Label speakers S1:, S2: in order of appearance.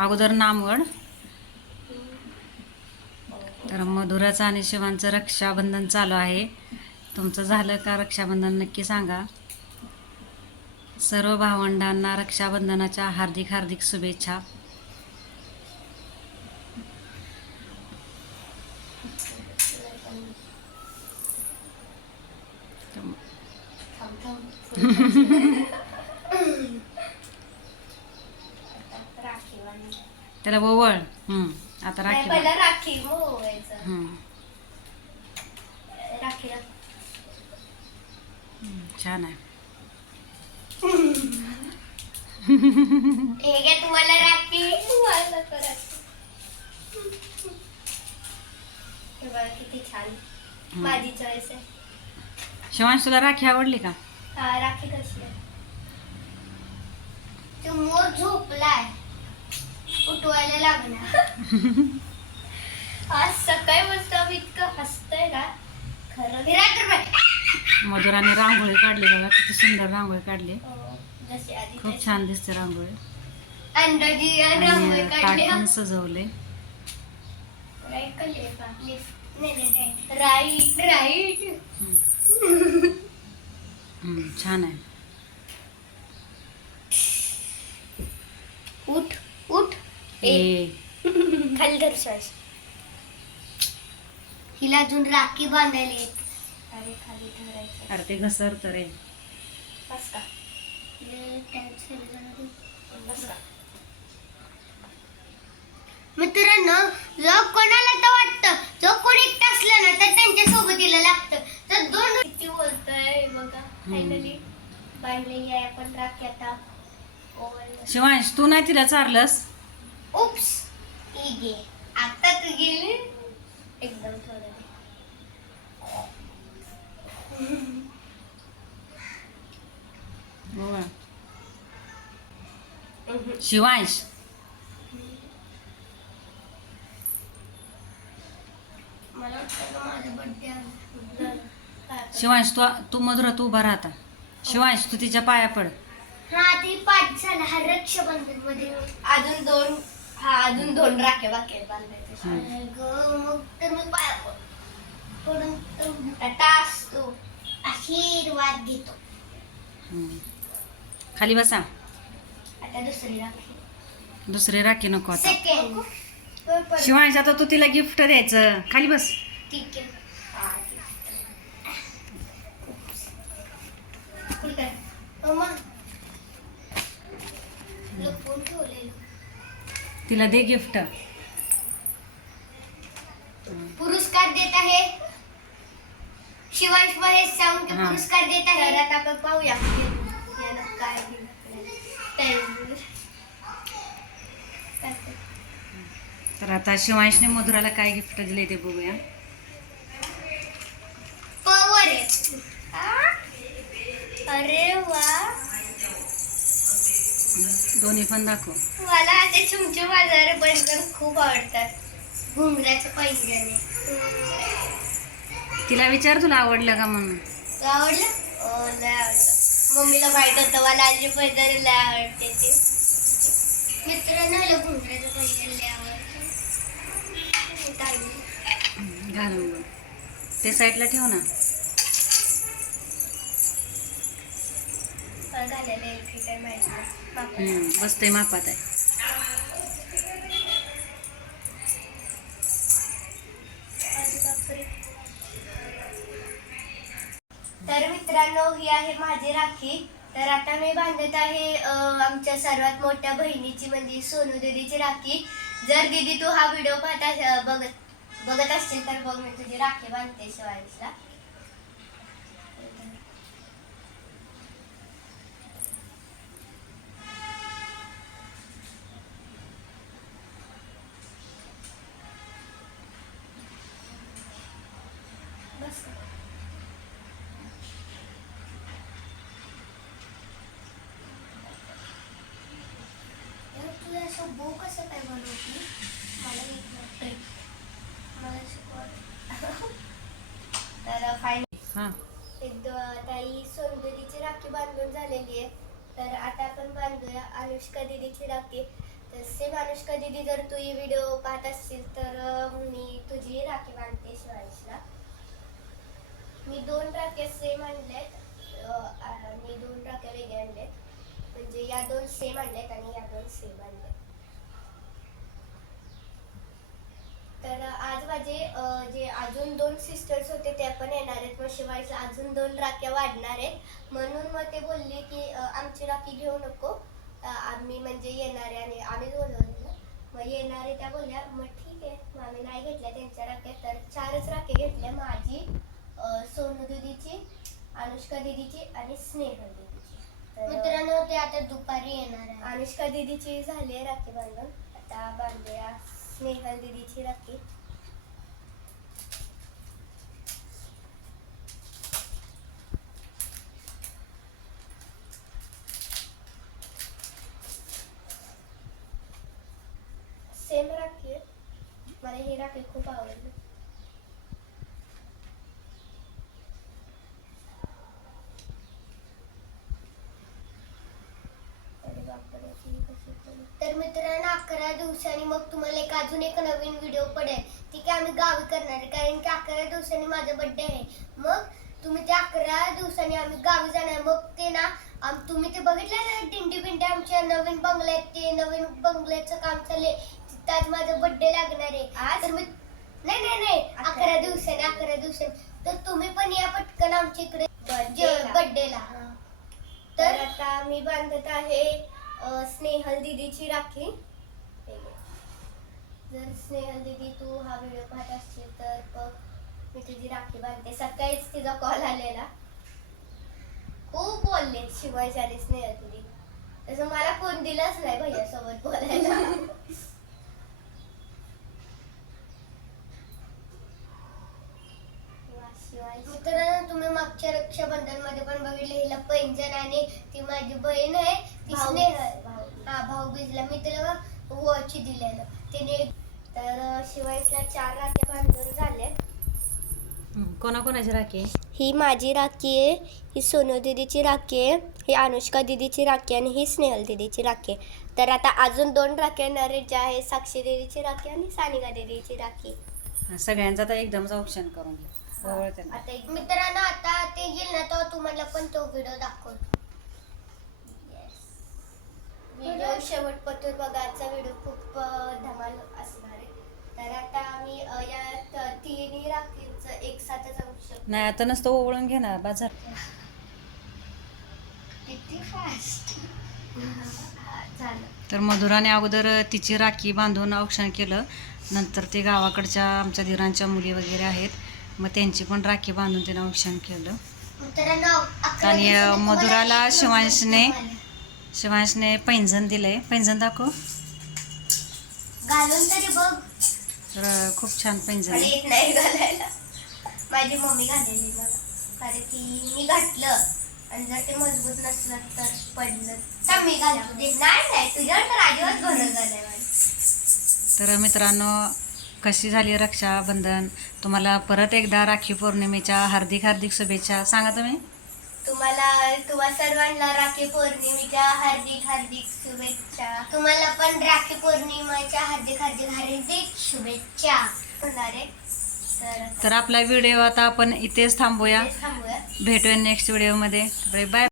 S1: अगोदर नामवड. तर मधुराचं आणि शिवांचं रक्षाबंधन चालू आहे. तुमचं झालं का रक्षाबंधन नक्की सांगा. सर्व भावंडांना रक्षाबंधनाच्या हार्दिक हार्दिक शुभेच्छा. त्याला ओवळ हम्म, आता
S2: नाही,
S1: राखी
S2: पहिला राखी मग ओवायचं.
S1: हम्म,
S2: राखीला
S1: हम्म, छान आहे.
S2: हे घ्या तुम्हाला राखी. तुम्हाला नको राखी. हे बघा किती छान.
S1: हम्म.
S2: माझी चॉईस आहे.
S1: शिवांश तुला राखी आवडली का?
S2: हा राखी कशी आहे? तो मोर झोपलाय. उठवायला लागणार. आज सकाळी मस्त आम्ही इतकं हसतोय ना खरं
S1: मधुराने रांगोळी काढली बघा किती सुंदर रांगोळी काढली.
S2: जशी आधी
S1: खूप. छान दिसते रांगोळी.
S2: अंदाजी आणि
S1: सजवले.
S2: Right right.
S1: छान आहे.
S2: खाली हिला अजून राखी बांधायला. येत अरे खाली ठेवायचं
S1: अरे ते घसर तर रे
S2: बस का? बस का? मित्रांनो जर कोणाला तर वाटतं जो कोणी एकटं असलं ना तर त्यांच्या सोबतीला लागतं. तर दोन किती बोलतोय बघा फायनली बांधलेली आहे आपण राखी आता.
S1: शिवांश तू नाही तिला चारलंस?
S2: उप्स घे आता तू गेली एकदम थोडं
S1: शिवांश
S2: मला वाटतं का माझा बर्थडे
S1: शिवांश तू तू मधुरा तू उभा राहता शिवांश तू तिच्या पाया पड.
S2: हा ती पाच झाला हा रक्षाबंधनमध्ये अजून दोन हा अजून दोन राखे बाकी आहेत बांधायचे. ग मग तर मी पाया पड- पडून तर आता असतो आशीर्वाद घेतो
S1: हम्म. खाली बसा.
S2: आता दुसरी राखी.
S1: दुसरी राखी नको आता.
S2: सेकंड
S1: शिवांश आता तू तिला गिफ्ट द्यायचं. खाली बस.
S2: ठीक आहे. हा, ठीक आहे. लपवून
S1: तिला दे गिफ्ट
S2: पुरस्कार देत आहे शिवांश महेश सावंत
S1: हा.
S2: पुरस्कार देत आहे तर आता आपण पाहूया यानं काय दिलं आपल्याला. काय-
S1: तर आता शिवांशने मधुराला काय गिफ्ट दिले ते बघूया
S2: पवर आहे? अरे वा
S1: दोन्ही पण दाखव.
S2: मला ते चुमचे बाजार बर्गर खूप आवडतात. घुंगराचं पैंजणे.
S1: तिला विचार तुला आवडलं का म्हणून?
S2: आवडलं? हो लय आवडलं. मम्मीला माहीत होतं मला आजी पैंजणे लय आवडते ते. मित्रांनो घुंगराचं पैंजण लय आवडतं.
S1: घालून ते साईडला ठेव ना.
S2: झालेलं आहे की काय नाही
S1: हम्म, मापात आहे.
S2: तर मित्रांनो ही आहे माझी राखी. तर आता मी बांधत आहे आमच्या सर्वात मोठ्या बहिणीची म्हणजे सोनू दिदीची राखी. जर दीदी तू हा व्हिडिओ पाहता बघत बघत असशील तर बघ मी तुझी राखी बांधते शिवायला बस का? यार, तू असं बो कसं काय बनवती मला. मला तर फायनल
S1: हा.
S2: एकदा ताई सोनदीची राखी बांधून झालेली आहे. तर आता आपण बांधूया अनुष्का दिदीची राखी. तर सेम अनुष्का दिदी जर तू ही व्हिडिओ पाहत असशील तर मी तुझी राखी बांधते शिवांशला मी दोन राख्या सेम आणल्यात. आणि दोन राख्या वेगळ्या आणल्यात. म्हणजे या दोन सेम आणल्यात आणि या दोन सेम आणल्यात. तर आज माझे जे अजून दोन सिस्टर्स होते त्या पण येणार आहेत. मग शिवायला अजून दोन राख्या वाढणार आहेत. म्हणून मग ते बोलले की आमची राखी घेऊ नको. आम्ही म्हणजे येणारे आणि आम्ही बोलवलं मग येणारे त्या बोलल्या मग ठीक आहे. मग आम्ही नाही घेतल्या त्यांच्या राख्या. तर चारच राख्या घेतल्या. माझी सोनू दिदीची अनुष्का दिदीची आणि स्नेह दिदीची.
S3: मित्रांनो ते आता दुपारी येणार आहे.
S2: अनुष्का दिदीची झाली आहे राखी बांधून. आता बांधूया स्नेहल दिदीची राखी. सेम राखी मला ही राखी खूप आवडली अरे बापरे, ही कशी केली?
S3: तर मित्रांनो अकरा दिवसांनी मग तुम्हाला एक अजून एक नवीन व्हिडिओ पडेल ती काय आम्ही गावी करणार आहे. कारण की अकरा दिवसांनी माझा बर्थडे आहे. मग तुम्ही ते अकरा दिवसांनी आम्ही गावी जाणार मग ते ना आम- तुम्ही ते बघितलं ना दिंडी बिंडी आमच्या नवीन बंगल्यात ते? नवीन बंगल्याचं काम चाललंय. तिथं आज माझा बर्थडे लागणार आहे.
S2: आज?
S3: तर मी नाही नाही नाही.
S2: अकरा
S3: दिवसांनी अकरा दिवसांनी. तर तुम्ही पण या पटकन आमच्या इकडे. बर्थडेला
S2: तर आता मी बांधत आहे. स्नेहल दीदीची राखी. जर स्नेहल दीदी तू हा व्हिडिओ पाहत असशील तर बघ मी तुझी राखी बांधते. सकाळीच तिचा कॉल आलेला. खूप बोलले शिवाय आणि स्नेहल दीदी. तसं मला फोन दिलाच नाही भैया सोबत बोलायला
S3: मित्रांनो तुम्ही मागच्या रक्षाबंधनमध्ये पण बघितले हिला पैंजण आणि ती माझी बहीण आहे. ती
S2: भाऊ
S3: स्नेह
S2: भाऊ.
S3: हा भाऊ बीजला मी तिला वॉच दिलेलं. तिने
S2: तर शिवायला चार राख्या बांधून झाल्या
S1: कोणाकोणाची राखी? आहे?
S2: ही माझी राखी आहे ही सोनू दिदीची राखी आहे ही अनुष्का दिदीची राखी आहे आणि ही स्नेहल दिदीची राखी आहे. तर आता अजून दोन राख्या येणार आहेत ज्या आहे साक्षी दिदीची राखी आणि सानिका दिदीची राखी.
S1: हा, सगळ्यांचं आता एकदमच ऑप्शन करून घे. ओळखते ना.
S2: आता एक
S3: मित्रांनो आता ते येईल ना तेव्हा तुम्हाला पण तो व्हिडिओ दाखवतो.
S2: व्हिडिओ शेवटपर्यंत बघा आजचा व्हिडिओ खूप धमाल असणार आहे. तर आता आम्ही या तिन्ही राखींचं एक साथच आणू शकतो.
S1: नाही आता नसतं ओवळून घे ना बाजार.
S3: किती फास्ट
S2: झालं
S1: तर मधुराने अगोदर तिची राखी बांधून औक्षण केलं. नंतर ते गावाकडच्या आमच्या धीरांच्या मुली वगैरे आहेत. मग त्यांची पण राखी बांधून तिने औक्षण केलं. आणि, मधुराला शिवांशने-. शिवांशने पैंजण दिलंय पैंजण दाखव.
S3: घालून तरी बघ.
S1: तर खूप छान पैंजण
S2: मला येत नाही घालायला. माझी मम्मी घालेली मला. कारण की मी घातलं. आणि जर ते मजबूत नसलं तर पडलं.
S3: तर मी दे.
S2: नाही नाही. तुझ्यावर तर माझा.
S1: तर मित्रांनो कशी झाली रक्षाबंधन? तुम्हाला परत एकदा राखी पौर्णिमेच्या हार्दिक हार्दिक शुभेच्छा. सांगा तुम्ही.
S2: तुम्हाला तुम्हा सर्वांना राखी पौर्णिमेच्या हार्दिक हार्दिक शुभेच्छा.
S3: तुम्हाला पण राखी पौर्णिमेच्या हार्दिक हार्दिक हार्दिक शुभेच्छा.
S2: होणार? आहे तर
S1: तर आपला व्हिडिओ आता आपण इथेच थांबूया.
S2: थांबूया.
S1: भेटूया नेक्स्ट व्हिडिओमध्ये बाय.